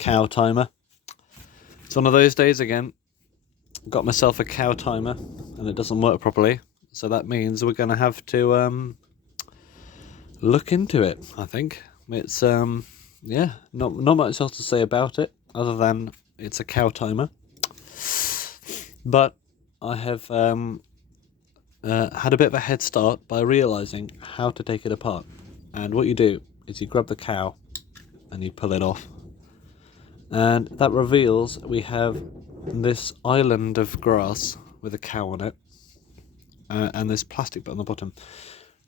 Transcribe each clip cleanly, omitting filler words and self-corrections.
cow timer. It's one of those days again. Got myself a cow timer and it doesn't work properly, so that means we're gonna have to look into it. I think it's yeah, not much else to say about it other than it's a cow timer. But I have had a bit of a head start by realizing how to take it apart. And what you do is you grab the cow and you pull it off, and that reveals we have this island of grass with a cow on it, and this plastic bit on the bottom.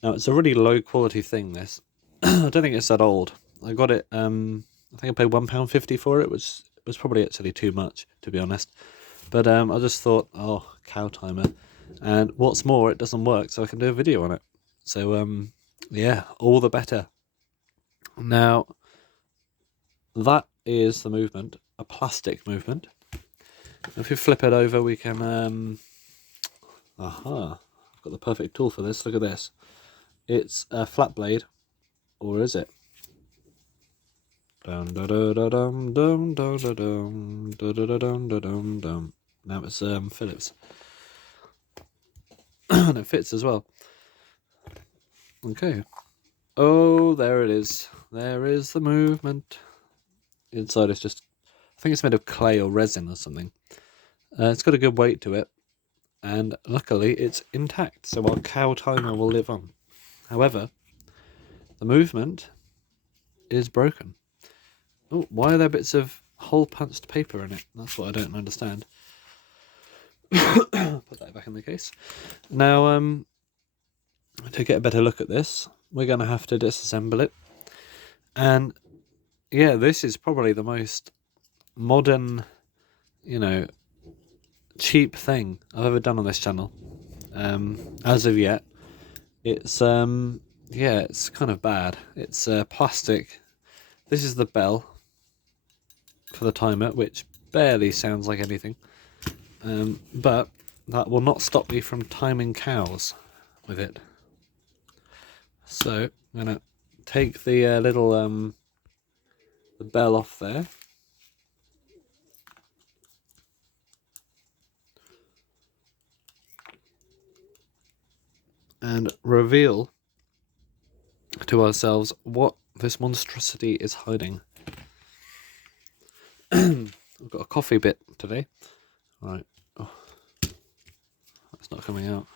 Now it's a really low quality thing, this. I don't think it's that old. I got it, I think I paid £1.50 for it, which was probably actually too much, to be honest. But I just thought, oh, cow timer. And what's more, it doesn't work, so I can do a video on it. So yeah, all the better. Now, that is the movement, a plastic movement. If you flip it over, we can aha, I've got the perfect tool for this. Look at this. It's a flat blade, or is it? Dum da da da dum dum da da dum da da da dum da dum dum. Now it's Phillips, and it fits as well. Okay. Oh, there it is. There is the movement. Inside it's just, I think it's made of clay or resin or something. It's got a good weight to it, and luckily it's intact, so our cow timer will live on. However, the movement is broken. Oh, why are there bits of hole punched paper in it? That's what I don't understand. Put that back in the case. Now, to get a better look at this, we're going to have to disassemble it. And yeah, this is probably the most modern, cheap thing I've ever done on this channel. As of yet, it's yeah, it's kind of bad. It's plastic. This is the bell for the timer, which barely sounds like anything, but that will not stop me from timing cows with it. So I'm gonna take the little the bell off there, and reveal to ourselves what this monstrosity is hiding. I've got a coffee bit today. Right. Oh, that's not coming out.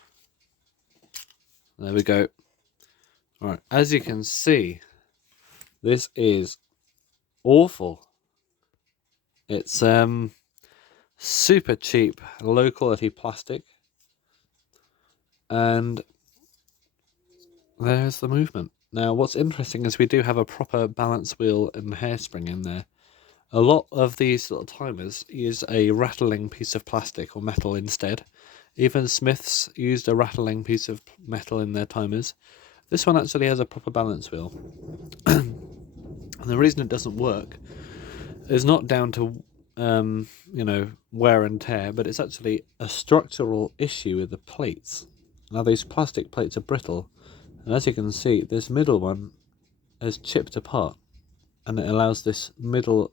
There we go. Alright, as you can see, this is awful. It's super cheap, low quality plastic. And there's the movement. Now, what's interesting is we do have a proper balance wheel and hairspring in there. A lot of these little timers use a rattling piece of plastic or metal instead. Even Smiths used a rattling piece of metal in their timers. This one actually has a proper balance wheel. And the reason it doesn't work is not down to wear and tear, but it's actually a structural issue with the plates. Now, these plastic plates are brittle, and as you can see, this middle one has chipped apart, and it allows this middle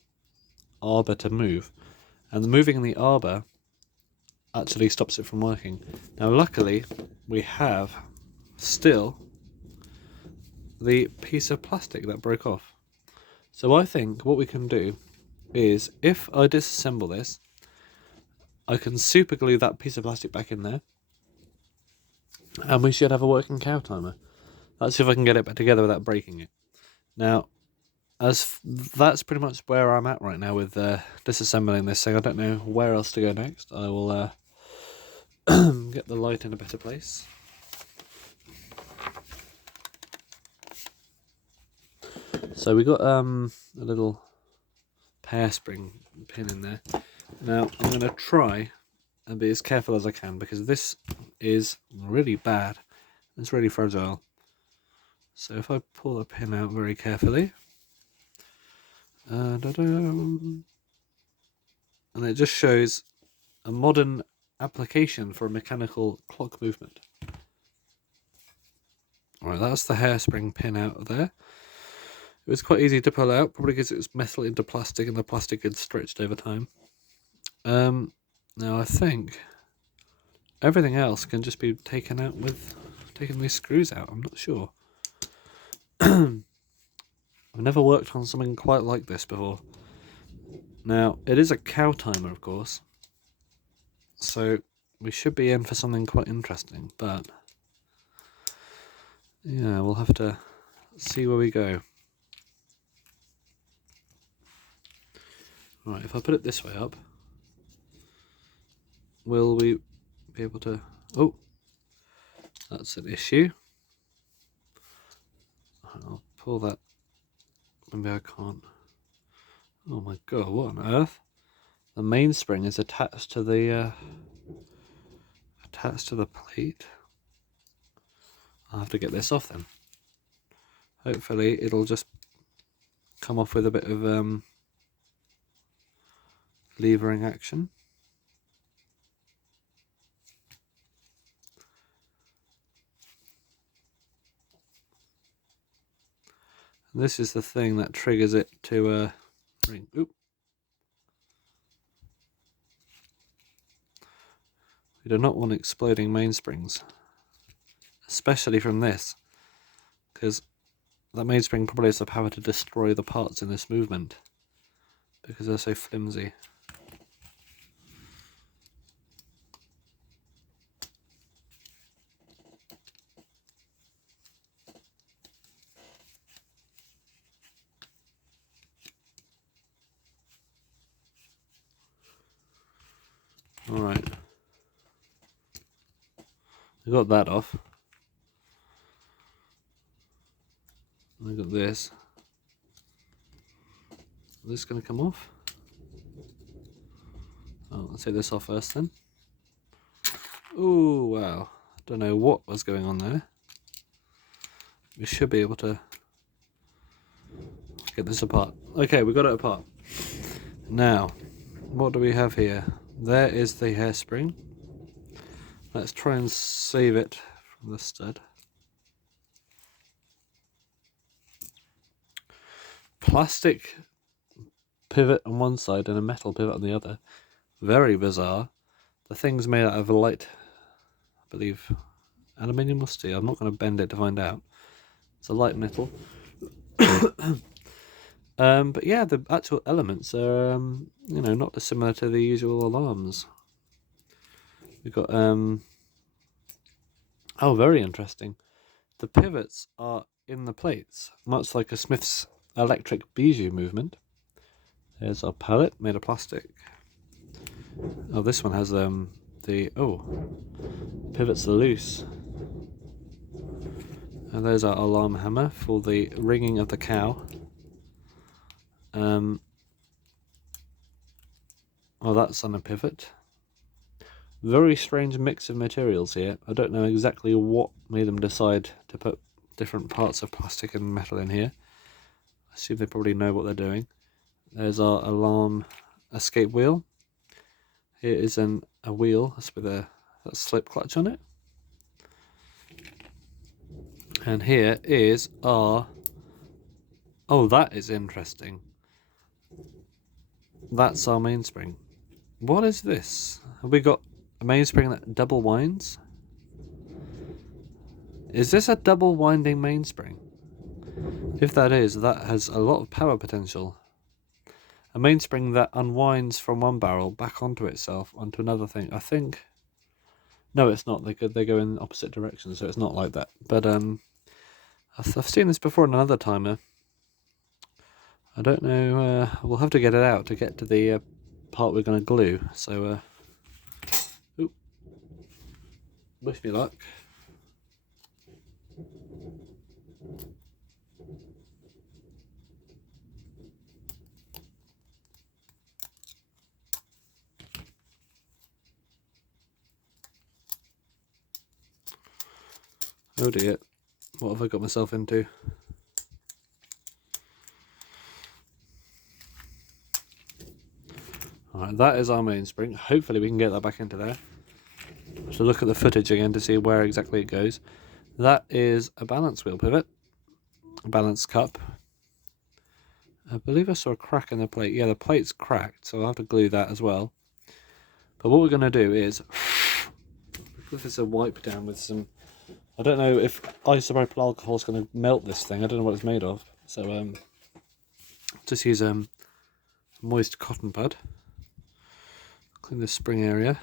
arbor to move, and moving the arbor actually stops it from working. Now, luckily, we have still the piece of plastic that broke off. So I think what we can do is, if I disassemble this, I can super glue that piece of plastic back in there, and we should have a working cow timer. Let's see if I can get it back together without breaking it. Now, that's pretty much where I'm at right now with disassembling this thing. I don't know where else to go next. I will get the light in a better place. So we got a little hairspring pin in there. Now I'm going to try and be as careful as I can, because this is really bad. It's really fragile. So if I pull the pin out very carefully, and it just shows a modern application for a mechanical clock movement. Alright, that's the hairspring pin out of there. It was quite easy to pull out, probably because it was metal into plastic and the plastic had stretched over time. Now I think everything else can just be taken out with taking these screws out. I'm not sure. I've never worked on something quite like this before. Now, it is a cow timer, of course, so we should be in for something quite interesting, but yeah, we'll have to see where we go. Right, if I put it this way up, will we be able to... Oh, that's an issue. I'll pull that. Maybe I can't. Oh my god, what on earth? The mainspring is attached to the plate. I'll have to get this off then. Hopefully it'll just come off with a bit of levering action. And this is the thing that triggers it to ring. Oop. We do not want exploding mainsprings, especially from this, because that mainspring probably has the power to destroy the parts in this movement because they're so flimsy. Alright, I got that off. I got this. Is this going to come off? Oh, let's take this off first then. Oh wow, don't know what was going on there. We should be able to get this apart. Okay, we got it apart. Now, what do we have here? There is the hairspring. Let's try and save it from the stud. Plastic pivot on one side and a metal pivot on the other. Very bizarre. The thing's made out of light, I believe, aluminium or steel. I'm not going to bend it to find out. It's a light metal. But yeah, the actual elements are, not dissimilar to the usual alarms. We've got, oh, very interesting. The pivots are in the plates, much like a Smith's electric bijou movement. There's our pallet made of plastic. Oh, this one has pivots are loose. And there's our alarm hammer for the ringing of the cow. Oh, that's on a pivot. Very strange mix of materials here. I don't know exactly what made them decide to put different parts of plastic and metal in here. I assume they probably know what they're doing. There's our alarm escape wheel. Here is a wheel that's with a slip clutch on it. And here is our... Oh, that is interesting. That's our mainspring. What is this? Have we got a mainspring that double winds? Is this a double winding mainspring? If that is, that has a lot of power potential. A mainspring that unwinds from one barrel back onto itself, onto another thing. I think... No, it's not. They go in opposite directions, so it's not like that. But I've seen this before in another timer. I don't know. We'll have to get it out to get to the part we're going to glue. So, wish me luck. Oh dear, what have I got myself into? Alright, that is our mainspring. Hopefully we can get that back into there. So look at the footage again to see where exactly it goes. That is a balance wheel pivot, a balance cup, I believe I saw a crack in the plate. Yeah, the plate's cracked, so I'll have to glue that as well. But what we're going to do is give this a wipe down with some... I don't know if isopropyl alcohol is going to melt this thing. I don't know what it's made of. So just use moist cotton pad. Clean the spring area.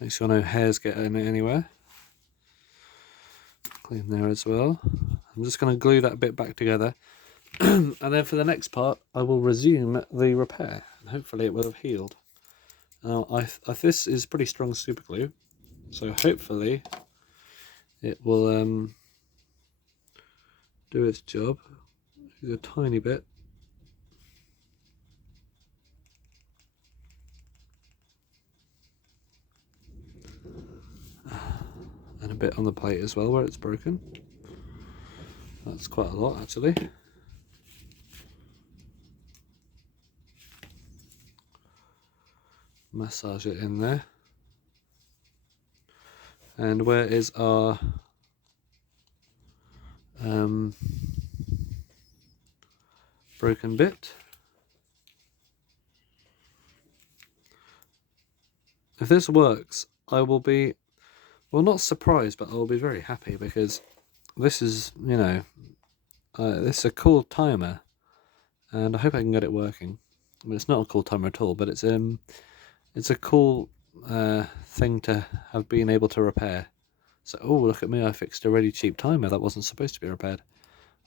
Make sure no hairs get in it anywhere. Clean there as well. I'm just going to glue that bit back together. And then for the next part, I will resume the repair. And hopefully it will have healed. Now, this is pretty strong super glue. So hopefully it will do its job. Use a tiny bit. And a bit on the plate as well where it's broken. That's quite a lot actually. Massage it in there. And where is our broken bit? If this works, I will be, well, not surprised, but I will be very happy, because this is, you know, this is a cool timer, and I hope I can get it working. I mean, it's not a cool timer at all, but it's a cool thing to have been able to repair. So, oh, look at me, I fixed a really cheap timer that wasn't supposed to be repaired.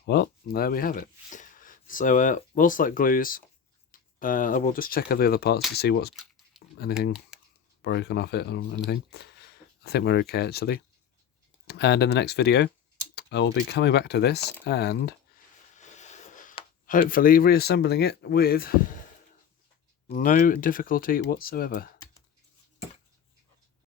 Well, there we have it. So, whilst that glues, I will just check out the other parts to see what's anything broken off it or anything. I think we're okay actually. And in the next video, I will be coming back to this and hopefully reassembling it with no difficulty whatsoever.